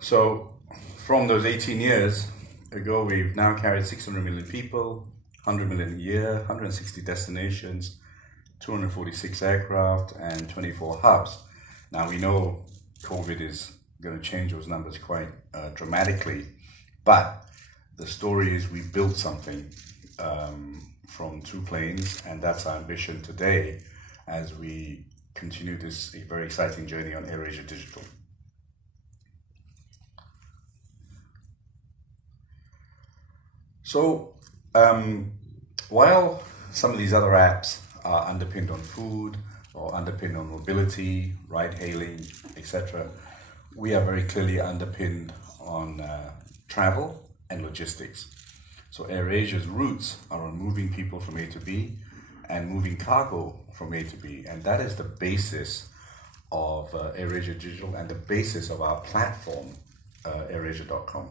So from those 18 years ago, we've now carried 600 million people, 100 million a year, 160 destinations, 246 aircraft, and 24 hubs. Now we know COVID is going to change those numbers quite dramatically, but the story is we built something from 2 planes, and that's our ambition today as we continue this very exciting journey on AirAsia Digital. So while some of these other apps are underpinned on food or underpinned on mobility, ride-hailing, etc., we are very clearly underpinned on travel and logistics. So AirAsia's roots are on moving people from A to B and moving cargo from A to B, and that is the basis of AirAsia Digital and the basis of our platform, airasia.com.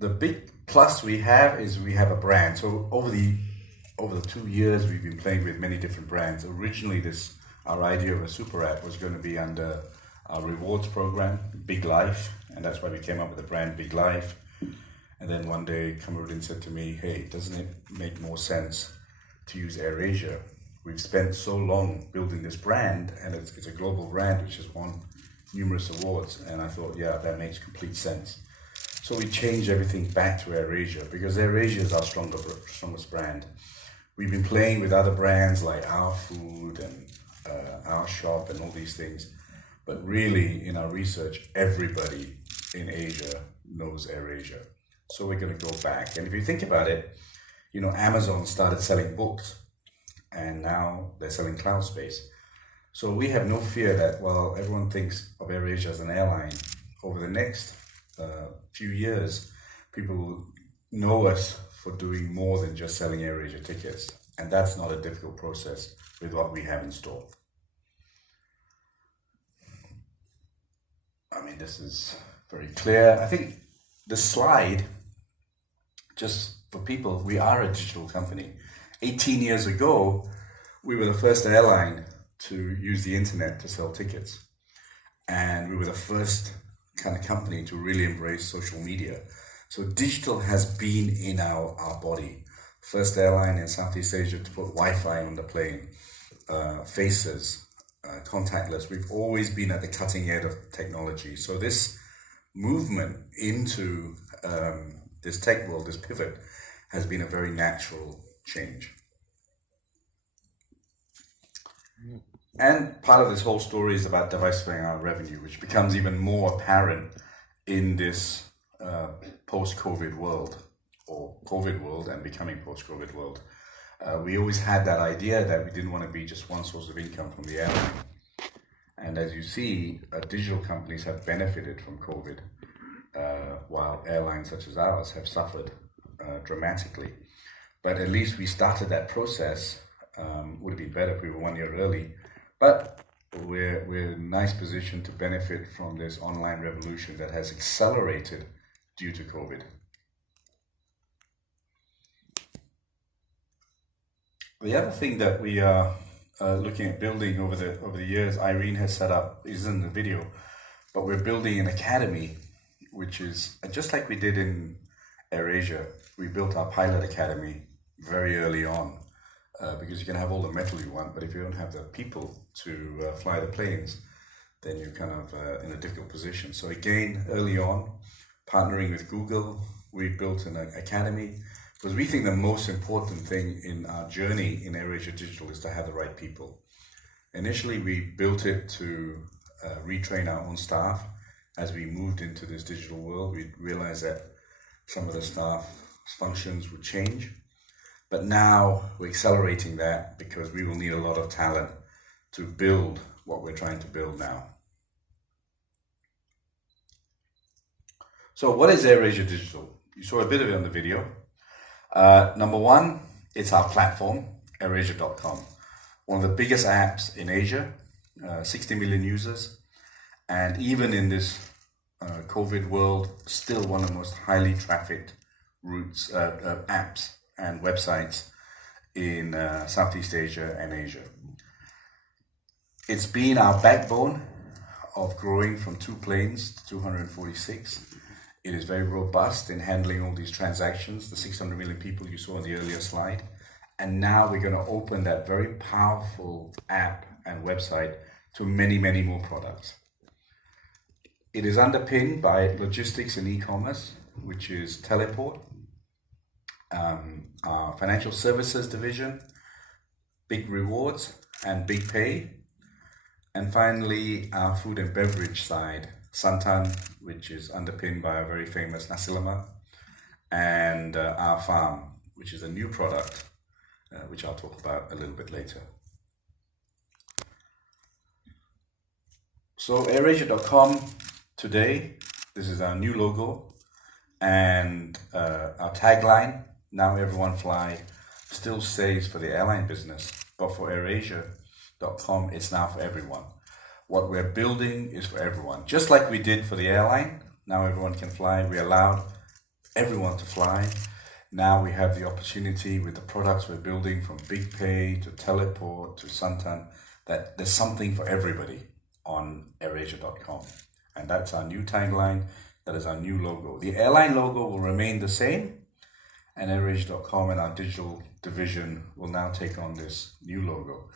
The big plus we have is we have a brand. So over the 2 years, we've been playing with many different brands. Originally, our idea of a super app was going to be under our rewards program, Big Life, and that's why we came up with the brand Big Life. And then one day, Kamarudin said to me, "Hey, doesn't it make more sense to use AirAsia? We've spent so long building this brand, and it's a global brand which has won numerous awards." And I thought, yeah, that makes complete sense. So we changed everything back to AirAsia because AirAsia is our strongest brand. We've been playing with other brands like Our Food and Our Shop and all these things. But really, in our research, everybody in Asia knows AirAsia. So we're going to go back. And if you think about it, you know, Amazon started selling books and now they're selling cloud space. So we have no fear that while everyone thinks of AirAsia as an airline, over the next few years, people will know us for doing more than just selling AirAsia tickets. And that's not a difficult process with what we have in store. I mean, this is very clear. I think the slide, just for people, we are a digital company. 18 years ago, we were the first airline to use the internet to sell tickets. And we were the first kind of company to really embrace social media. So digital has been in our body. First airline in Southeast Asia to put Wi-Fi on the plane, faces, contactless. We've always been at the cutting edge of technology. So this movement into this tech world, this pivot, has been a very natural change. And part of this whole story is about diversifying our revenue, which becomes even more apparent in this post-COVID world, or COVID world and becoming post-COVID world. We always had that idea that we didn't want to be just one source of income from the airline. And as you see, digital companies have benefited from COVID, while airlines such as ours have suffered dramatically. But at least we started that process. Would have been better if we were 1 year early. But we're in a nice position to benefit from this online revolution that has accelerated due to COVID. The other thing that we are looking at building over the years, Irene has set up, is in the video, but we're building an academy, which is just like we did in AirAsia. We built our pilot academy very early on. Because you can have all the metal you want, but if you don't have the people to fly the planes, then you're kind of in a difficult position. So again, early on, partnering with Google, we built an academy because we think the most important thing in our journey in AirAsia Digital is to have the right people. Initially, we built it to retrain our own staff. As we moved into this digital world, we realized that some of the staff functions would change. But now we're accelerating that because we will need a lot of talent to build what we're trying to build now. So what is AirAsia Digital? You saw a bit of it on the video. Number one, it's our platform, airasia.com. One of the biggest apps in Asia, 60 million users. And even in this COVID world, still one of the most highly trafficked apps and websites in Southeast Asia and Asia. It's been our backbone of growing from 2 planes to 246. It is very robust in handling all these transactions, the 600 million people you saw on the earlier slide. And now we're going to open that very powerful app and website to many, many more products. It is underpinned by logistics and e-commerce, which is Teleport, our financial services division, Big Rewards and Big Pay, and finally our food and beverage side, Santan, which is underpinned by a very famous nasi lemak, and our farm, which is a new product, which I'll talk about a little bit later. So AirAsia.com today, this is our new logo and our tagline, "Now everyone fly," still stays for the airline business, but for AirAsia.com, it's now for everyone. What we're building is for everyone. Just like we did for the airline, now everyone can fly. We allowed everyone to fly. Now we have the opportunity with the products we're building, from Big Pay to Teleport to Santan, that there's something for everybody on AirAsia.com. And that's our new tagline. That is our new logo. The airline logo will remain the same, and AirAsia.com and our digital division will now take on this new logo.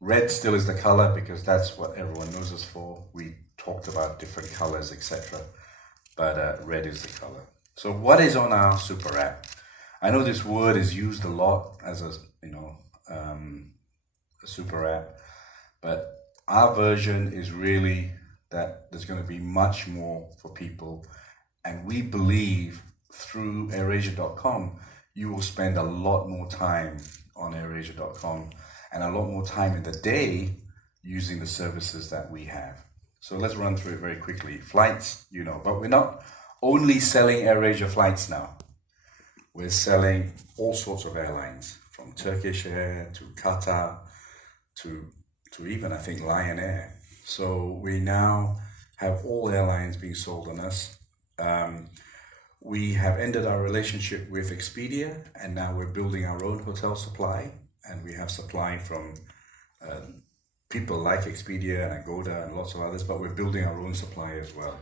Red still is the color because that's what everyone knows us for. We talked about different colors, etc. But red is the color. So what is on our super app? I know this word is used a lot as a super app, but our version is really that there's going to be much more for people, and we believe through AirAsia.com you will spend a lot more time on AirAsia.com and a lot more time in the day using the services that we have. So let's run through it very quickly. Flights, you know, but we're not only selling AirAsia flights now. We're selling all sorts of airlines, from Turkish Air to Qatar to even, I think, Lion Air. So we now have all airlines being sold on us. We have ended our relationship with Expedia, and now we're building our own hotel supply, and we have supply from people like Expedia and Agoda and lots of others, but we're building our own supply as well.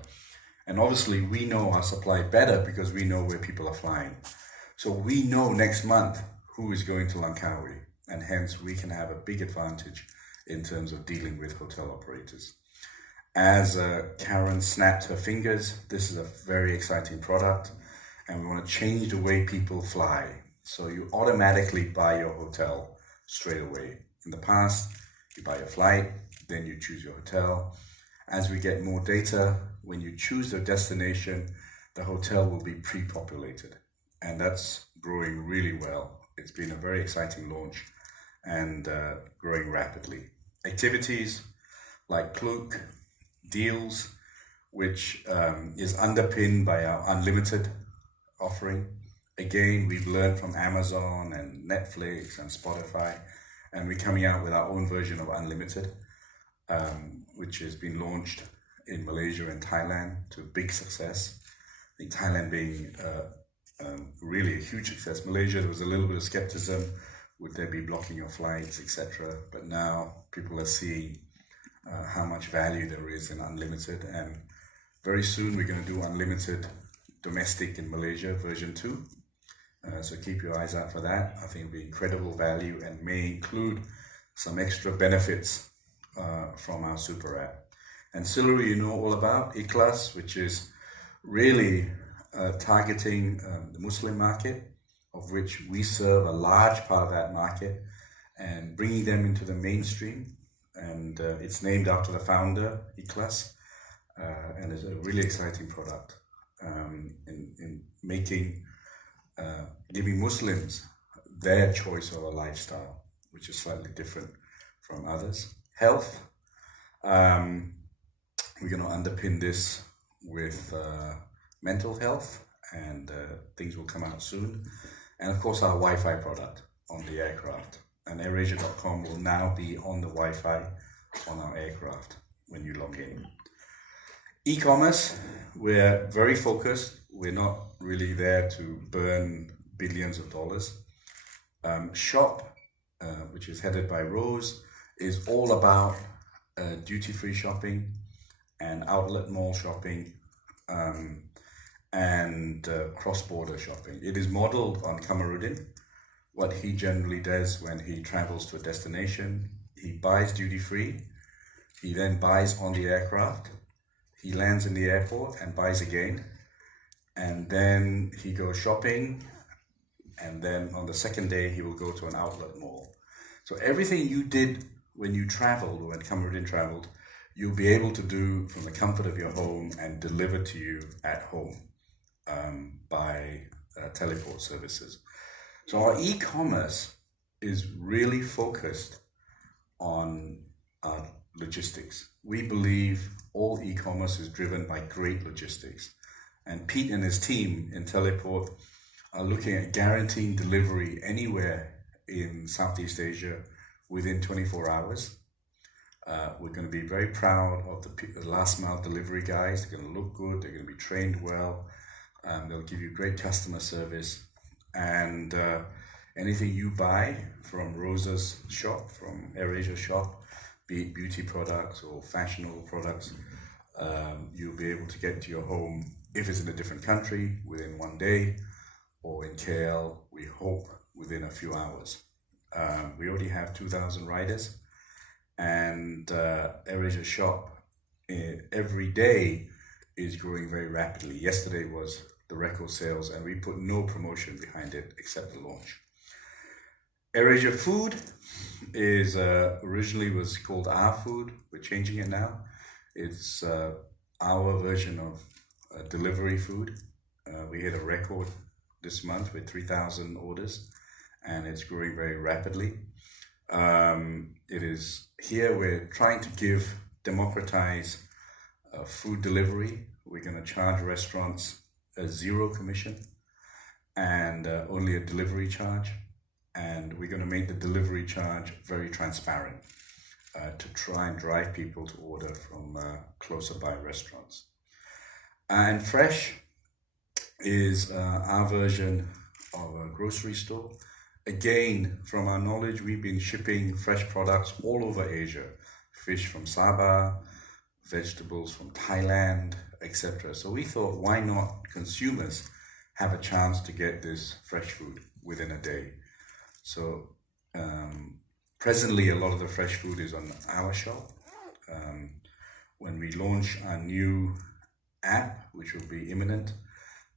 And obviously we know our supply better because we know where people are flying. So we know next month who is going to Langkawi, and hence we can have a big advantage in terms of dealing with hotel operators. As Karen snapped her fingers, this is a very exciting product, and we want to change the way people fly. So you automatically buy your hotel straight away. In the past, you buy your flight, then you choose your hotel. As we get more data, when you choose your destination, the hotel will be pre-populated, and that's growing really well. It's been a very exciting launch and growing rapidly. Activities like Klook, Deals, which is underpinned by our unlimited offering. Again, we've learned from Amazon and Netflix and Spotify, and we're coming out with our own version of unlimited, which has been launched in Malaysia and Thailand to big success. I think Thailand being really a huge success. Malaysia, there was a little bit of skepticism, would there be blocking of flights, etc. But now people are seeing how much value there is in unlimited, and very soon we're going to do unlimited domestic in Malaysia version 2. So keep your eyes out for that. I think it'll be incredible value and may include some extra benefits from our super app. Ancillary, you know all about Ikhlas, which is really targeting the Muslim market, of which we serve a large part of that market, and bringing them into the mainstream. And it's named after the founder, Ikhlas, and it's a really exciting product in making, giving Muslims their choice of a lifestyle, which is slightly different from others. Health, we're going to underpin this with mental health, and things will come out soon. And of course, our Wi-Fi product on the aircraft. And AirAsia.com will now be on the Wi-Fi on our aircraft when you log in. E-commerce, we're very focused. We're not really there to burn billions of dollars. Shop, which is headed by Rose, is all about duty-free shopping and outlet mall shopping, and cross-border shopping. It is modeled on Kamarudin. What he generally does when he travels to a destination, he buys duty-free, he then buys on the aircraft, he lands in the airport and buys again, and then he goes shopping, and then on the second day he will go to an outlet mall. So everything you did when you traveled, or when Kamarudin traveled, you'll be able to do from the comfort of your home and delivered to you at home by teleport services. So our e-commerce is really focused on our logistics. We believe all e-commerce is driven by great logistics. And Pete and his team in Teleport are looking at guaranteeing delivery anywhere in Southeast Asia within 24 hours. We're going to be very proud of the last mile delivery guys. They're going to look good, they're going to be trained well, they'll give you great customer service. And anything you buy from Rosa's shop, from AirAsia shop, be it beauty products or fashionable products, you'll be able to get to your home if it's in a different country within 1 day, or in KL, we hope within a few hours. We already have 2,000 riders, and AirAsia shop every day is growing very rapidly. Yesterday was the record sales, and we put no promotion behind it except the launch. AirAsia Food is originally was called Our Food. We're changing it now. It's our version of delivery food. We hit a record this month with 3,000 orders, and it's growing very rapidly. It is here we're trying to democratize food delivery. We're going to charge restaurants a zero commission and only a delivery charge, and we're going to make the delivery charge very transparent to try and drive people to order from closer by restaurants. And Fresh is our version of a grocery store. Again, from our knowledge, we've been shipping fresh products all over Asia. Fish from Sabah, vegetables from Thailand, etc. So we thought, why not consumers have a chance to get this fresh food within a day? So presently, a lot of the fresh food is on our shop. When we launch our new app, which will be imminent,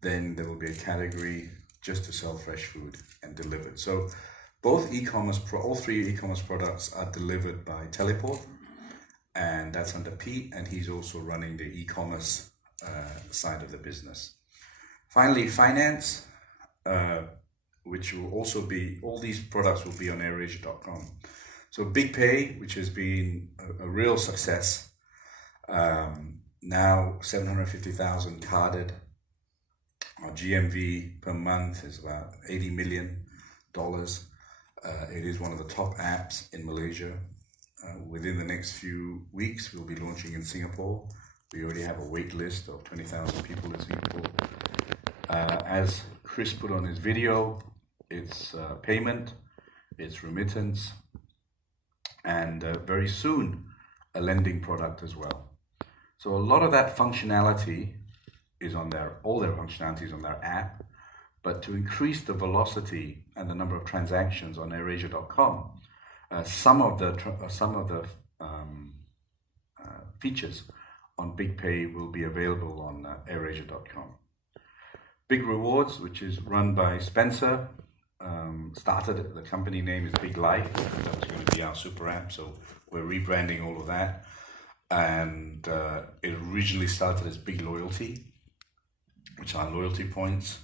then there will be a category just to sell fresh food and delivered. So both all three e-commerce products are delivered by Teleport, and that's under Pete, and he's also running the e-commerce side of the business. Finally, finance, which will also be, all these products will be on AirAsia.com. So BigPay, which has been a real success, now 750,000 carded. Our GMV per month is about $80 million. It is one of the top apps in Malaysia. Within the next few weeks, we'll be launching in Singapore. We already have a wait list of 20,000 people in Singapore. As Chris put on his video, it's payment, it's remittance, and very soon a lending product as well. So a lot of that functionality is on all their functionalities on their app, but to increase the velocity and the number of transactions on AirAsia.com, some of the features on BigPay will be available on AirAsia.com. Big Rewards, which is run by Spencer, the company name is Big Life. That was going to be our super app, so we're rebranding all of that. And it originally started as Big Loyalty, which are loyalty points,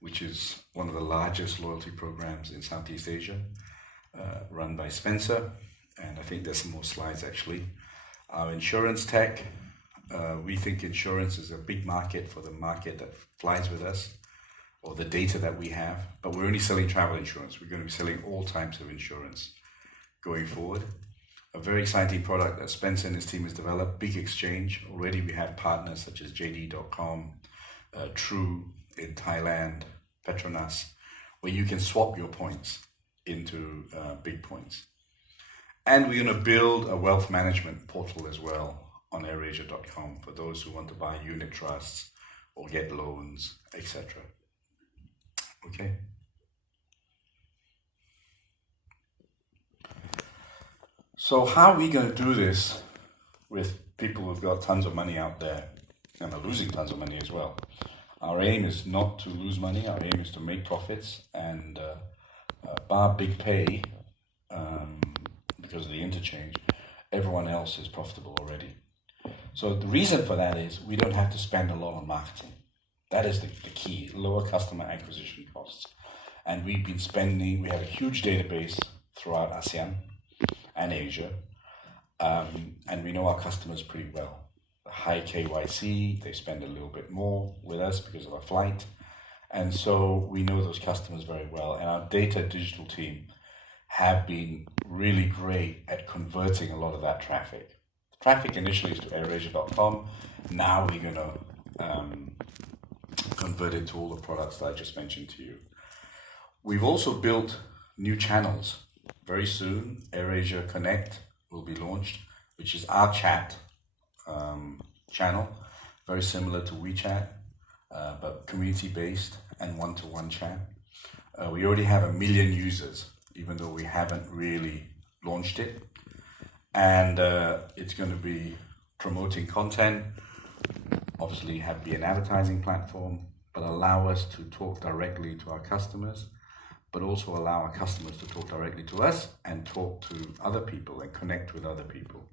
which is one of the largest loyalty programs in Southeast Asia, run by Spencer. And I think there's some more slides actually. Our insurance tech, we think insurance is a big market for the market that flies with us, or the data that we have, but we're only selling travel insurance. We're going to be selling all types of insurance going forward. A very exciting product that Spencer and his team has developed, Big Exchange. Already we have partners such as JD.com, True in Thailand, Petronas, where you can swap your points into big points. And we're going to build a wealth management portal as well on AirAsia.com for those who want to buy unit trusts or get loans, etc. Okay. So how are we going to do this with people who've got tons of money out there and are losing tons of money as well? Our aim is not to lose money. Our aim is to make profits, and bar big pay, because of the interchange, everyone else is profitable already. So the reason for that is we don't have to spend a lot on marketing. That is the key, lower customer acquisition costs. And we have a huge database throughout Asean and Asia, and we know our customers pretty well. High KYC, they spend a little bit more with us because of our flight. And so we know those customers very well. And our data digital team have been really great at converting a lot of that traffic. The traffic initially is to AirAsia.com. Now we're going to convert it to all the products that I just mentioned to you. We've also built new channels. Very soon, AirAsia Connect will be launched, which is our chat channel, very similar to WeChat, but community-based and one-to-one chat. We already have 1 million users, even though we haven't really launched it. And it's going to be promoting content, obviously be an advertising platform, but allow us to talk directly to our customers, but also allow our customers to talk directly to us and talk to other people and connect with other people.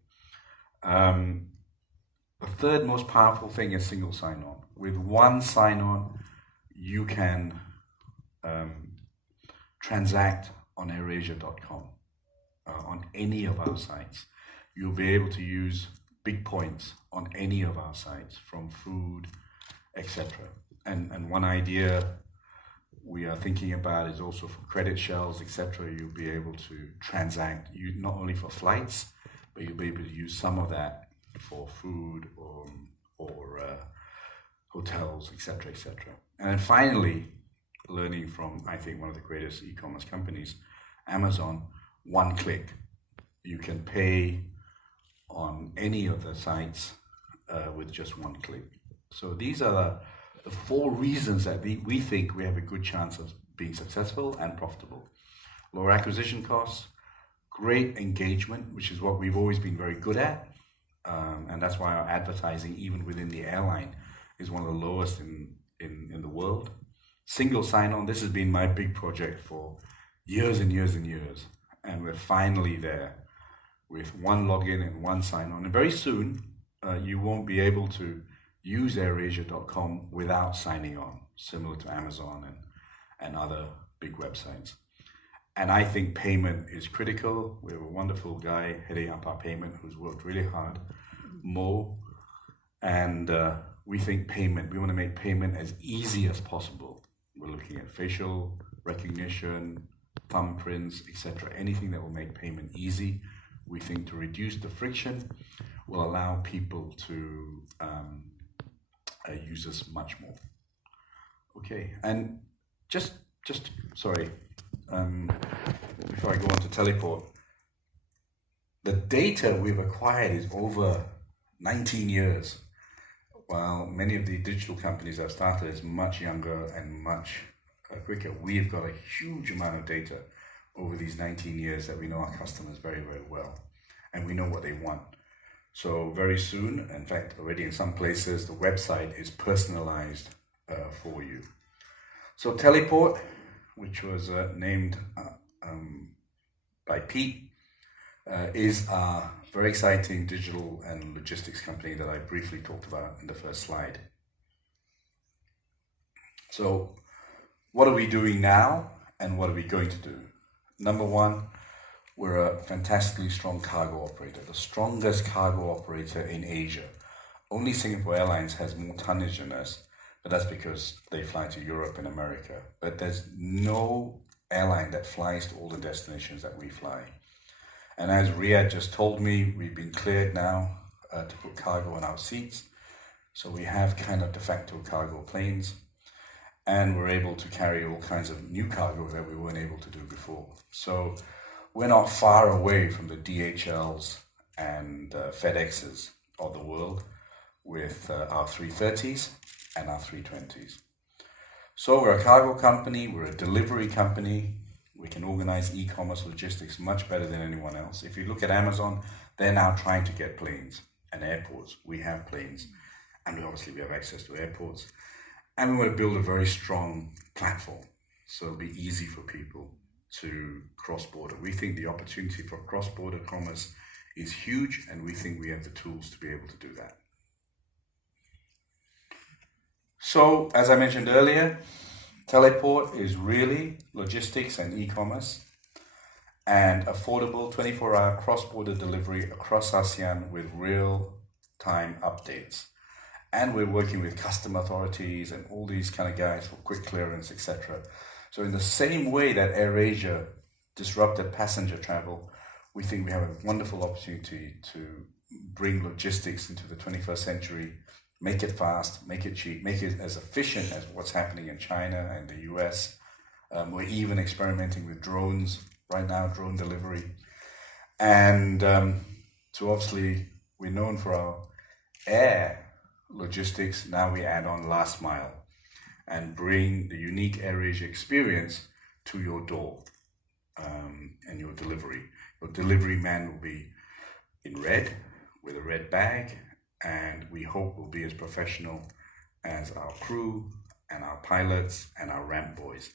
The third most powerful thing is single sign-on. With one sign-on, you can transact on AirAsia.com, on any of our sites. You'll be able to use big points on any of our sites, from food, etc. And one idea we are thinking about is also for credit shells, etc. You'll be able to transact, not only for flights, but you'll be able to use some of that for food or hotels, etc., etc. And then finally, learning from, I think, one of the greatest e-commerce companies, Amazon, one click. You can pay on any of the sites with just one click. So these are the 4 reasons that we think we have a good chance of being successful and profitable. Lower acquisition costs, great engagement, which is what we've always been very good at. And that's why our advertising, even within the airline, is one of the lowest in the world. Single sign-on, this has been my big project for years and years and years. And we're finally there with one login and one sign-on. And very soon, you won't be able to use AirAsia.com without signing on, similar to Amazon and other big websites. And I think payment is critical. We have a wonderful guy heading up our payment who's worked really hard, Mo. And we think we want to make payment as easy as possible. We're looking at facial recognition, thumbprints, etc. Anything that will make payment easy. We think to reduce the friction will allow people to use us much more. Okay, and just sorry, before I go on to Teleport, the data we've acquired is over 19 years, while many of the digital companies I've started is much younger and much quicker. We've got a huge amount of data over these 19 years that we know our customers very, very well, and we know what they want. So very soon, in fact, already in some places, the website is personalized for you. So Teleport, which was named by Pete, is a very exciting digital and logistics company that I briefly talked about in the first slide. So what are we doing now and what are we going to do? Number one, we're a fantastically strong cargo operator, the strongest cargo operator in Asia. Only Singapore Airlines has more tonnage than us, but that's because they fly to Europe and America. But there's no airline that flies to all the destinations that we fly. And as Riyadh just told me, we've been cleared now to put cargo on our seats. So we have kind of de facto cargo planes, and we're able to carry all kinds of new cargo that we weren't able to do before. So we're not far away from the DHLs and FedExes of the world. world with our 330s and our 320s. So we're a cargo company, we're a delivery company. We can organize e-commerce logistics much better than anyone else. If you look at Amazon, they're now trying to get planes and airports. We have planes, and obviously we have access to airports. And we want to build a very strong platform, so it'll be easy for people to cross-border. We think the opportunity for cross-border commerce is huge, and we think we have the tools to be able to do that. So, as I mentioned earlier, Teleport is really logistics and e-commerce and affordable 24-hour cross-border delivery across ASEAN with real-time updates. And we're working with custom authorities and all these kind of guys for quick clearance, etc. So in the same way that AirAsia disrupted passenger travel, we think we have a wonderful opportunity to bring logistics into the 21st century, make it fast, make it cheap, make it as efficient as what's happening in China and the US. We're even experimenting with drones right now, drone delivery. And so obviously we're known for our air logistics. Now we add on last mile and bring the unique AirAsia experience to your door and your delivery. Your delivery man will be in red with a red bag, and we hope will be as professional as our crew and our pilots and our ramp boys,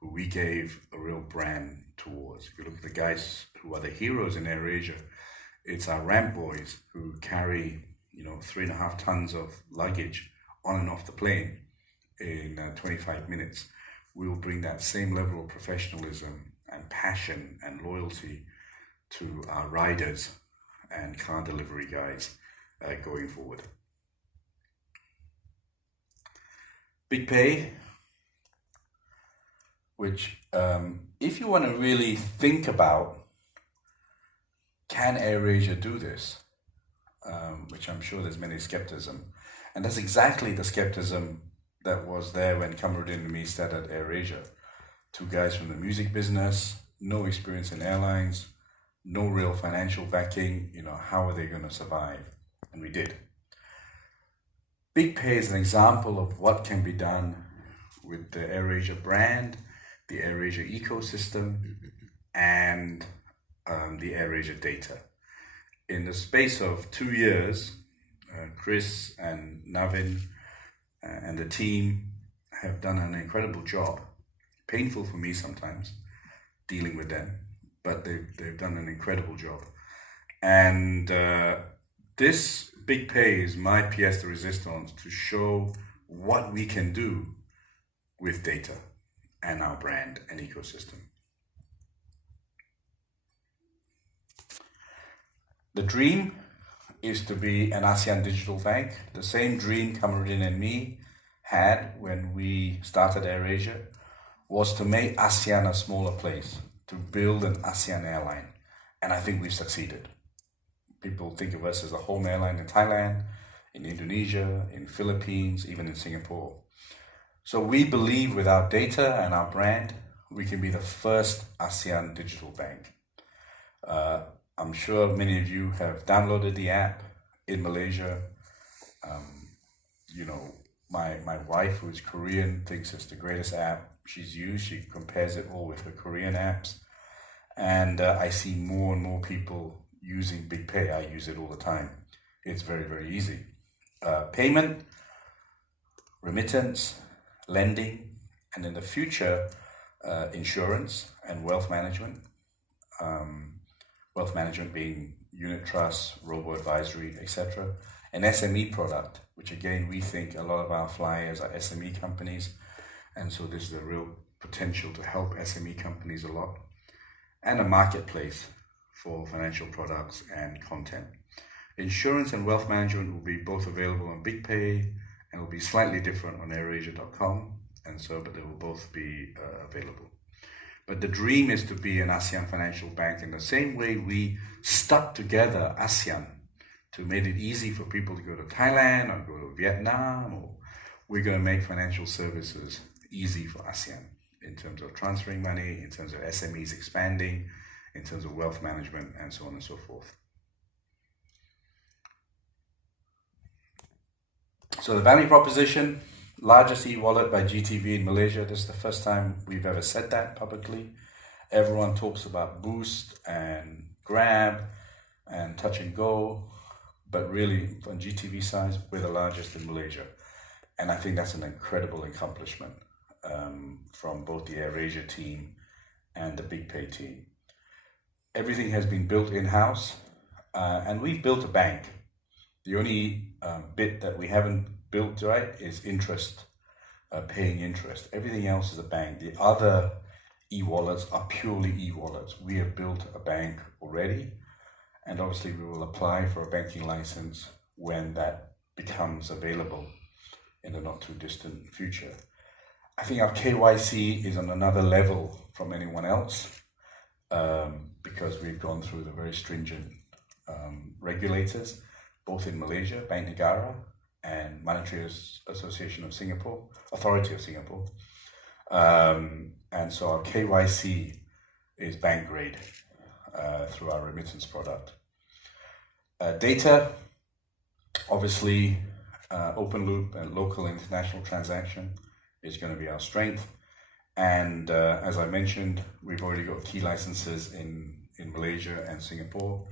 who we gave a real brand towards. If you look at the guys who are the heroes in AirAsia, it's our ramp boys who carry 3.5 tons of luggage on and off the plane in 25 minutes. We will bring that same level of professionalism and passion and loyalty to our riders and car delivery guys going forward. Big Pay, which if you want to really think about, can AirAsia do this? Which I'm sure there's many skepticism. And that's exactly the skepticism that was there when Kamarudin and me started AirAsia. Two guys from the music business, no experience in airlines, no real financial backing, how are they going to survive? And we did. Big Pay is an example of what can be done with the AirAsia brand, the AirAsia ecosystem, and the AirAsia data. In the space of 2 years, Chris and Navin and the team have done an incredible job. Painful for me sometimes, dealing with them, but they've done an incredible job. And this Big Pay is my pièce de résistance to show what we can do with data and our brand and ecosystem. The dream is to be an ASEAN digital bank. The same dream Kamarudin and me had when we started AirAsia was to make ASEAN a smaller place, to build an ASEAN airline. And I think we've succeeded. People think of us as a home airline in Thailand, in Indonesia, in Philippines, even in Singapore. So we believe with our data and our brand, we can be the first ASEAN digital bank. I'm sure many of you have downloaded the app in Malaysia. My wife, who is Korean, thinks it's the greatest app she's used. She compares it all with her Korean apps. And I see more and more people using Big Pay. I use it all the time. It's very, very easy. Payment, remittance, lending, and in the future, insurance and wealth management. Wealth management being unit trusts, robo-advisory, etc. An SME product, which again, we think a lot of our flyers are SME companies. And so this is a real potential to help SME companies a lot. And a marketplace for financial products and content. Insurance and wealth management will be both available on Big Pay and will be slightly different on airasia.com. But they will both be available. But the dream is to be an ASEAN financial bank in the same way we stuck together ASEAN to make it easy for people to go to Thailand or go to Vietnam. Or we're going to make financial services easy for ASEAN in terms of transferring money, in terms of SMEs expanding, in terms of wealth management, and so on and so forth. So the value proposition, largest e-wallet by GTV in Malaysia. This is the first time we've ever said that publicly. Everyone talks about Boost and Grab and Touch and Go, but really on GTV size, we're the largest in Malaysia. And I think that's an incredible accomplishment from both the AirAsia team and the Big Pay team. Everything has been built in-house, and we've built a bank. The only bit that we haven't built right is interest, paying interest. Everything else is a bank. The other e-wallets are purely e-wallets. We have built a bank already, and obviously we will apply for a banking license when that becomes available in the not too distant future. I think our KYC is on another level from anyone else because we've gone through the very stringent regulators, both in Malaysia, Bank Negara, and Monetary Association of Singapore, Authority of Singapore. And so our KYC is bank grade through our remittance product. Data, obviously, open loop and local international transaction is going to be our strength. And as I mentioned, we've already got key licenses in Malaysia and Singapore,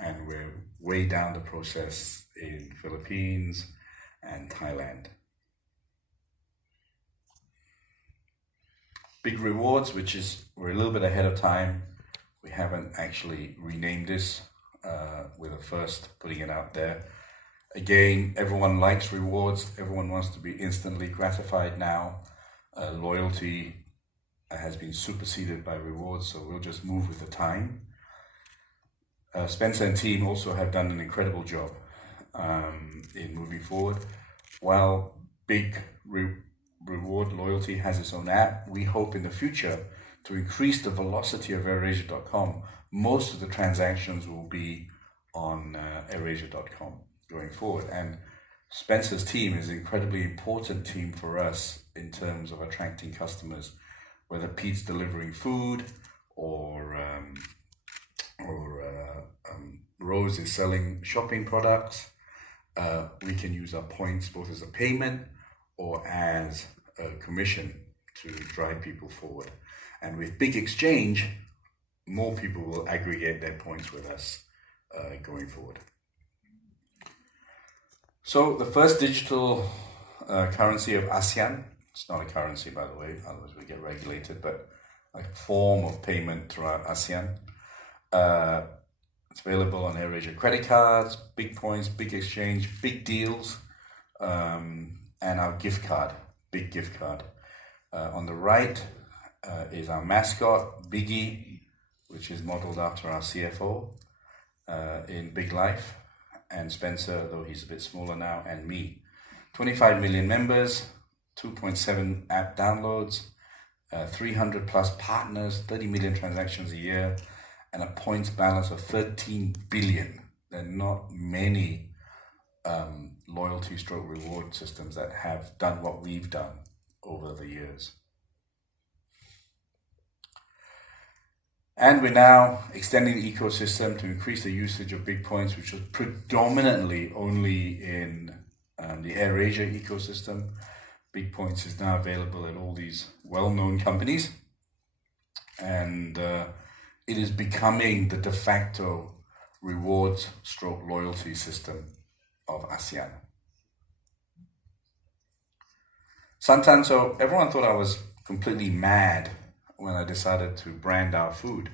and we're way down the process in Philippines and Thailand. Big rewards, which is, we're a little bit ahead of time. We haven't actually renamed this. We're the first putting it out there. Again, everyone likes rewards. Everyone wants to be instantly gratified now. Loyalty has been superseded by rewards, so we'll just move with the time. Spencer and team also have done an incredible job in moving forward. While Big Reward Loyalty has its own app, we hope in the future to increase the velocity of AirAsia.com. Most of the transactions will be on AirAsia.com going forward. And Spencer's team is an incredibly important team for us in terms of attracting customers, whether Pete's delivering food or Rose is selling shopping products. We can use our points both as a payment or as a commission to drive people forward. And with Big Exchange, more people will aggregate their points with us going forward. So the first digital currency of Asean, it's not a currency by the way, otherwise we get regulated, but a form of payment throughout Asean. It's available on AirAsia credit cards, Big Points, Big Exchange, Big Deals, and our gift card, Big Gift Card. On the right is our mascot, Biggie, which is modeled after our CFO in Big Life, and Spencer, though he's a bit smaller now, and me. 25 million members, 2.7 app downloads, 300 plus partners, 30 million transactions a year, and a points balance of 13 billion. There are not many loyalty stroke reward systems that have done what we've done over the years. And we're now extending the ecosystem to increase the usage of Big Points, which was predominantly only in the AirAsia ecosystem. Big Points is now available at all these well-known companies, and it is becoming the de facto rewards stroke loyalty system of ASEAN. Santan, so everyone thought I was completely mad when I decided to brand our food.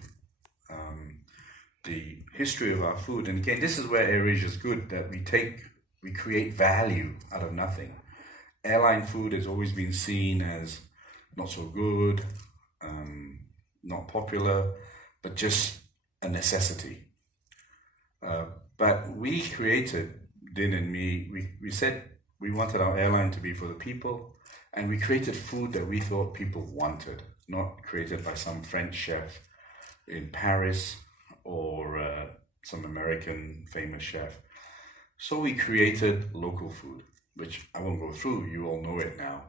The history of our food, and again, this is where AirAsia is good, that we create value out of nothing. Airline food has always been seen as not so good, not popular, but just a necessity. But we created, Din and me, we said we wanted our airline to be for the people, and we created food that we thought people wanted, not created by some French chef in Paris or some American famous chef. So we created local food, which I won't go through, you all know it now.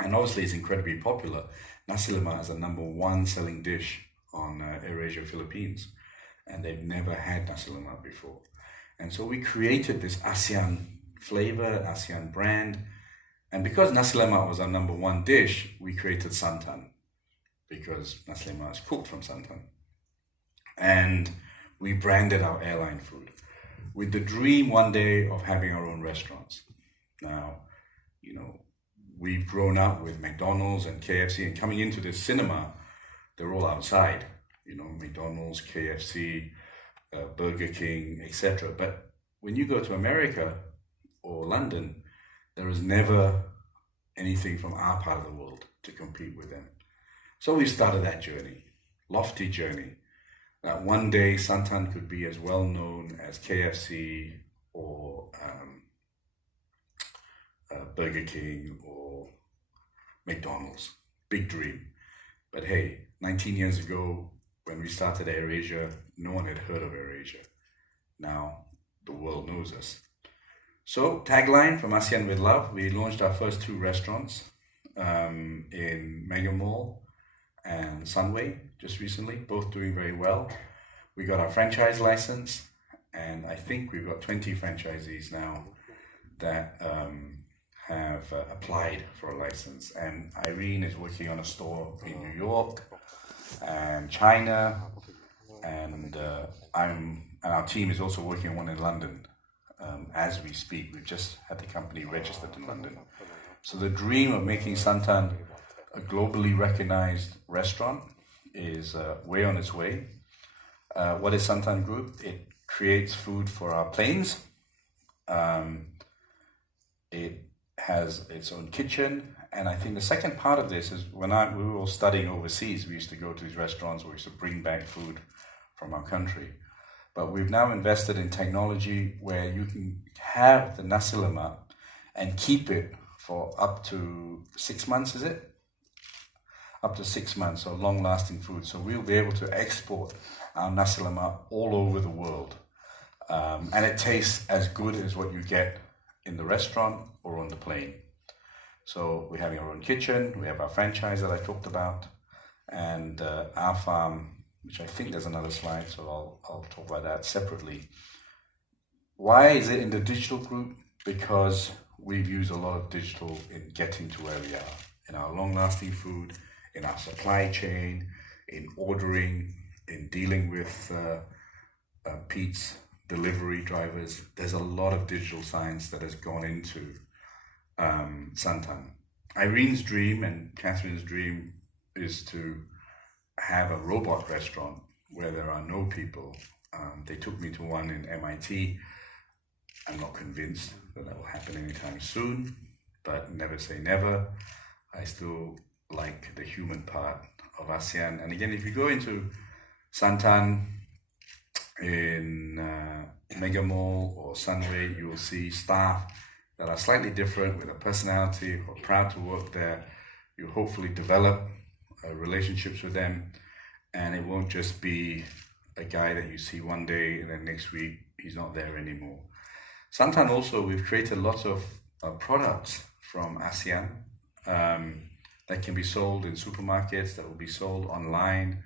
And obviously it's incredibly popular. Nasi lemak is the #1 selling dish on AirAsia Philippines, and they've never had nasi lemak before. And so we created this ASEAN flavor, Asean brand. And because nasi lemak was our number one dish, we created Santan, because nasi lemak is cooked from Santan. And we branded our airline food with the dream one day of having our own restaurants. Now, we've grown up with McDonald's and KFC, and coming into this cinema, they're all outside, McDonald's, KFC, Burger King, etc. But when you go to America or London, there is never anything from our part of the world to compete with them. So we started that journey, lofty journey, that one day Santan could be as well known as KFC or Burger King or McDonald's. Big dream. But hey, 19 years ago, when we started AirAsia, no one had heard of AirAsia. Now the world knows us. So, tagline from ASEAN with Love, we launched our first 2 restaurants in Mega Mall and Sunway just recently, both doing very well. We got our franchise license, and I think we've got 20 franchisees now that have applied for a license. And Irene is working on a store in New York and China, and our team is also working on one in London. As we speak, we've just had the company registered in London. So the dream of making Santan a globally recognized restaurant is way on its way. What is Santan Group? It creates food for our planes. It has its own kitchen. And I think the second part of this is when we were all studying overseas, we used to go to these restaurants where we used to bring back food from our country. But we've now invested in technology where you can have the nasi lemak and keep it for up to 6 months, is it? Up to 6 months, so long-lasting food. So we'll be able to export our nasi lemak all over the world. And it tastes as good as what you get in the restaurant or on the plane. So we're having our own kitchen, we have our franchise that I talked about, and our farm, which I think there's another slide, so I'll talk about that separately. Why is it in the digital group? Because we've used a lot of digital in getting to where we are, in our long-lasting food, in our supply chain, in ordering, in dealing with Pete's delivery drivers. There's a lot of digital science that has gone into Santan. Irene's dream and Catherine's dream is to have a robot restaurant where there are no people. They took me to one in MIT. I'm not convinced that will happen anytime soon, but never say never. I still like the human part of ASEAN. And again, if you go into Santan in Mega Mall or Sunway, you will see staff that are slightly different with a personality, who are proud to work there. You hopefully develop relationships with them, and it won't just be a guy that you see one day and then next week he's not there anymore. Santan also, we've created lots of products from ASEAN that can be sold in supermarkets, that will be sold online.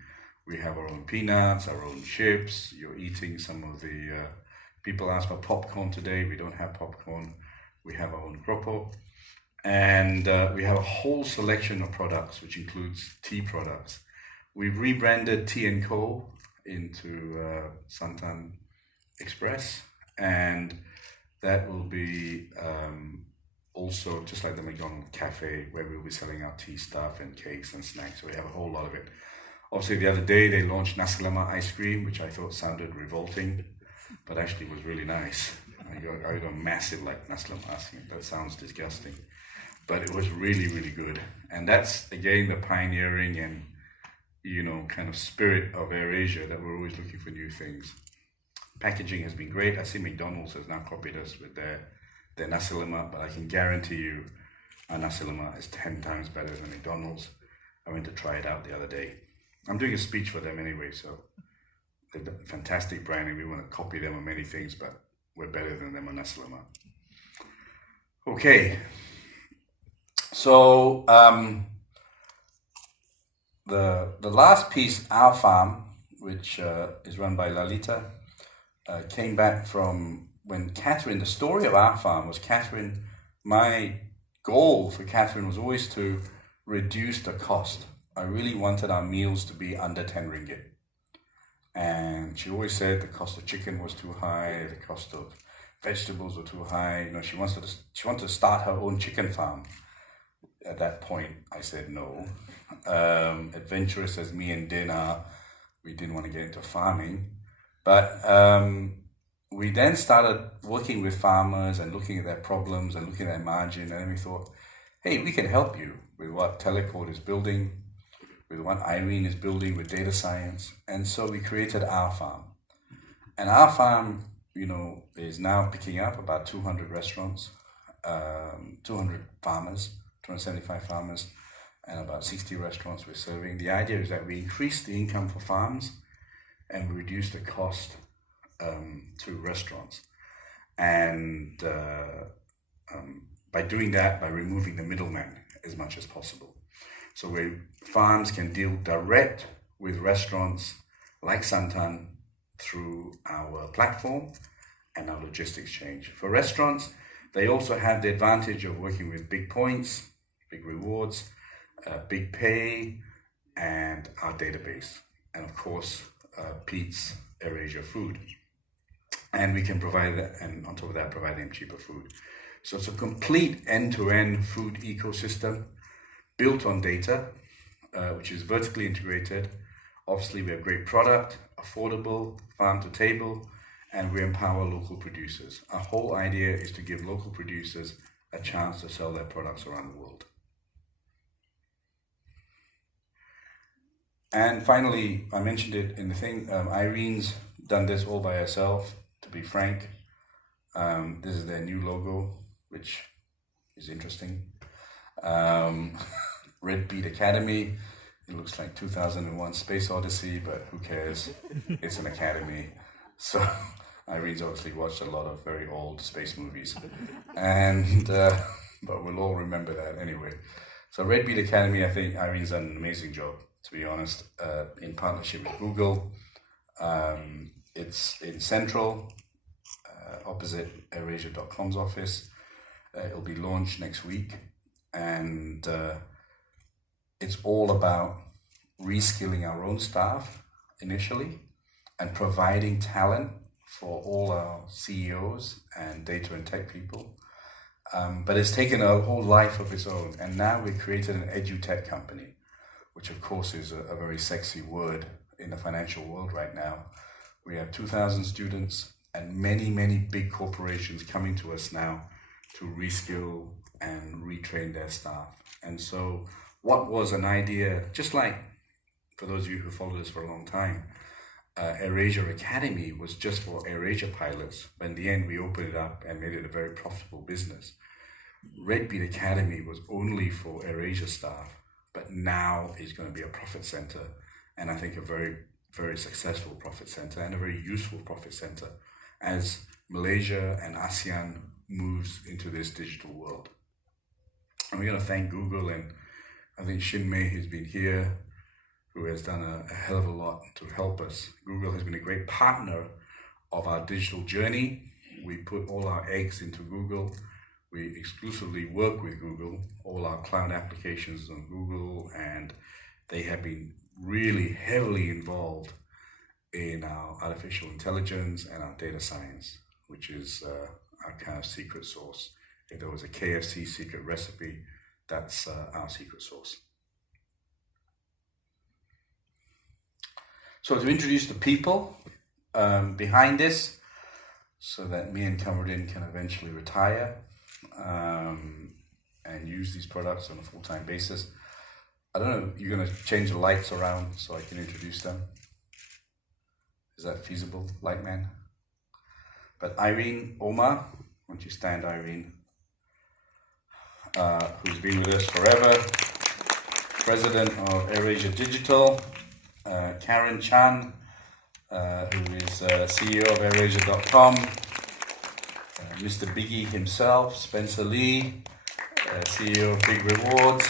We have our own peanuts, our own chips. You're eating some of the people asked for popcorn today. We don't have popcorn. We have our own kropo. And we have a whole selection of products, which includes tea products. We've rebranded Tea & Co. into Santan Express, and that will be also just like the McDonald's cafe, where we'll be selling our tea stuff and cakes and snacks. So we have a whole lot of it. Obviously, the other day they launched nasi lemak ice cream, which I thought sounded revolting, but actually was really nice. I got a massive nasi lemak ice cream. That sounds disgusting, but it was really, really good. And that's again the pioneering and kind of spirit of AirAsia, that we're always looking for new things. Packaging has been great. I see McDonald's has now copied us with their nasi lemak, but I can guarantee you our nasi lemak is 10 times better than McDonald's. I went to try it out the other day. I'm doing a speech for them anyway, so they're a fantastic brand and we want to copy them on many things, but we're better than them on nasi lemak. Okay, so the last piece, our farm, which is run by Lalita, came back from when Catherine, the story of our farm was Catherine, my goal for Catherine was always to reduce the cost. I really wanted our meals to be under 10 ringgit. And she always said the cost of chicken was too high, the cost of vegetables were too high. You know, she wanted to start her own chicken farm. At that point, I said no. Adventurous as me and Din are, we didn't want to get into farming. But we then started working with farmers and looking at their problems and looking at their margin. And then we thought, hey, we can help you with what Telecode is building, with what Irene is building with data science. And so we created our farm. And our farm, you know, is now picking up about 200 restaurants, 200 farmers, 275 farmers, and about 60 restaurants we're serving. The idea is that we increase the income for farms and we reduce the cost to restaurants. And by doing that, by removing the middleman as much as possible. So where farms can deal direct with restaurants like Santan through our platform and our logistics change. For restaurants, they also have the advantage of working with big points, big rewards, big pay, and our database. And of course, Pete's AirAsia food. And we can provide that, and on top of that, provide them cheaper food. So it's a complete end-to-end food ecosystem built on data, which is vertically integrated. Obviously, we have great product, affordable, farm to table, and we empower local producers. Our whole idea is to give local producers a chance to sell their products around the world. And finally, I mentioned it in the thing, Irene's done this all by herself, to be frank. This is their new logo, which is interesting. Redbeat Academy. It looks like 2001 Space Odyssey, but who cares? It's an academy. So Irene's obviously watched a lot of very old space movies. And but we'll all remember that anyway. So Redbeat Academy, I think Irene's done an amazing job, to be honest, in partnership with Google. It's in Central, opposite AirAsia.com's office. It'll be launched next week. And it's all about reskilling our own staff initially and providing talent for all our CEOs and data and tech people. But it's taken a whole life of its own. And now we've created an edutech company, which of course is a very sexy word in the financial world right now. We have 2,000 students and many, many big corporations coming to us now to reskill and retrain their staff. And so what was an idea, just like for those of you who followed us for a long time, AirAsia Academy was just for AirAsia pilots, but in the end we opened it up and made it a very profitable business. Redbeat Academy was only for AirAsia staff, but now is going to be a profit center, and I think a very, very successful profit center and a very useful profit center as Malaysia and Asean moves into this digital world. And we're going to thank Google, and I think Shin Mei, who's been here, who has done a hell of a lot to help us. Google has been a great partner of our digital journey. We put all our eggs into Google. We exclusively work with Google, all our cloud applications on Google, and they have been really heavily involved in our artificial intelligence and our data science, which is our kind of secret sauce. If there was a KFC secret recipe, that's our secret sauce. So to introduce the people behind this, so that me and Kamruddin can eventually retire and use these products on a full-time basis. I don't know, you're going to change the lights around so I can introduce them. Is that feasible, Lightman? But Irene Omar, why don't you stand, Irene? Who's been with us forever, president of AirAsia Digital. Karen Chan, who is CEO of AirAsia.com. Mr. Biggie himself, Spencer Lee, CEO of Big Rewards.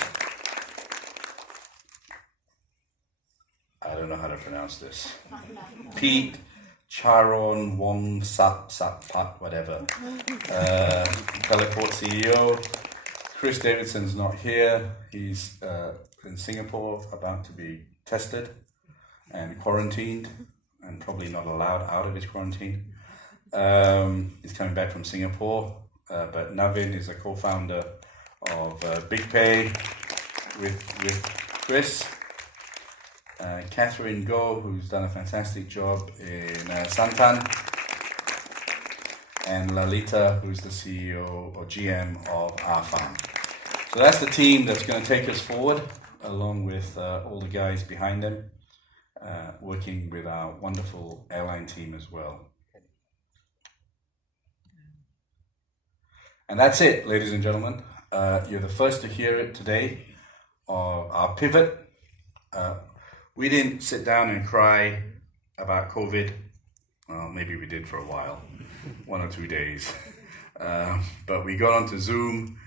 I don't know how to pronounce this. Pete Charon Wong Sat Pat, whatever. Teleport CEO. Chris Davidson's not here. He's in Singapore, about to be tested and quarantined, and probably not allowed out of his quarantine. He's coming back from Singapore. But Navin is a co-founder of BigPay with Chris. Catherine Goh, who's done a fantastic job in Santan. And Lalita, who's the CEO or GM of our farm. So that's the team that's going to take us forward, along with all the guys behind them, working with our wonderful airline team as well. And that's it, ladies and gentlemen. You're the first to hear it today, our pivot. We didn't sit down and cry about COVID. Well, maybe we did for a while, 1 or 2 days. But we got onto Zoom.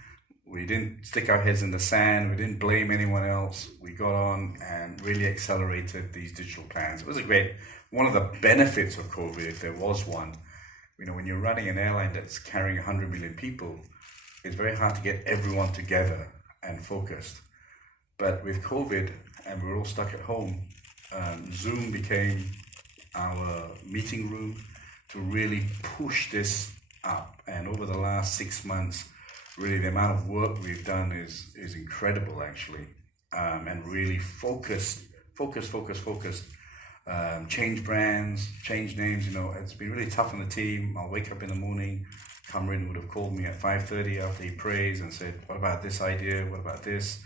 We didn't stick our heads in the sand. We didn't blame anyone else. We got on and really accelerated these digital plans. It was one of the benefits of COVID, if there was one. You know, when you're running an airline that's carrying 100 million people, it's very hard to get everyone together and focused. But with COVID, and we were all stuck at home, Zoom became our meeting room to really push this up. And over the last 6 months, really the amount of work we've done is incredible, actually. And really focused. Change brands, change names. You know, it's been really tough on the team. I'll wake up in the morning. Cameron would have called me at 5:30 after he prays and said, "What about this idea? What about this?"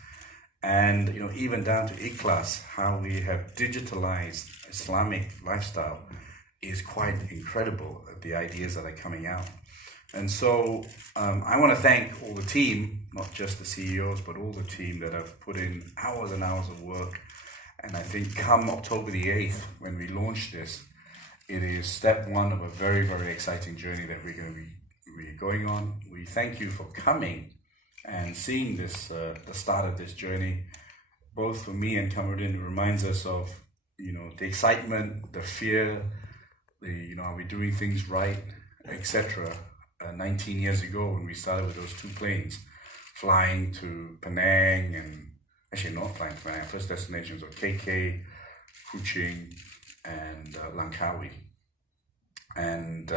And you know, even down to Ikhlas, how we have digitalized Islamic lifestyle is quite incredible. The ideas that are coming out. And so I want to thank all the team, not just the CEOs, but all the team that have put in hours and hours of work. And I think come October the 8th, when we launch this, it is step one of a very, very exciting journey that we're going to be going on. We thank you for coming and seeing this, the start of this journey. Both for me and Kamarudin, it reminds us of, you know, the excitement, the fear, are we doing things right, etc. 19 years ago when we started with those 2 planes, flying to Penang and actually not flying to Penang. First destinations were KK, Kuching, and Langkawi. And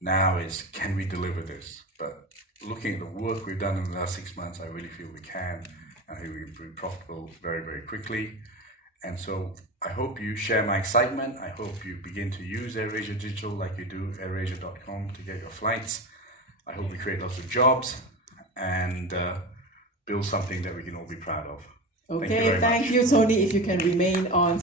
now is, can we deliver this? But looking at the work we've done in the last 6 months, I really feel we can. I think we can be profitable very, very quickly. And so I hope you share my excitement. I hope you begin to use AirAsia Digital like you do airasia.com to get your flights. I hope we create lots of jobs and build something that we can all be proud of. Okay, thank you, Tony. If you can remain on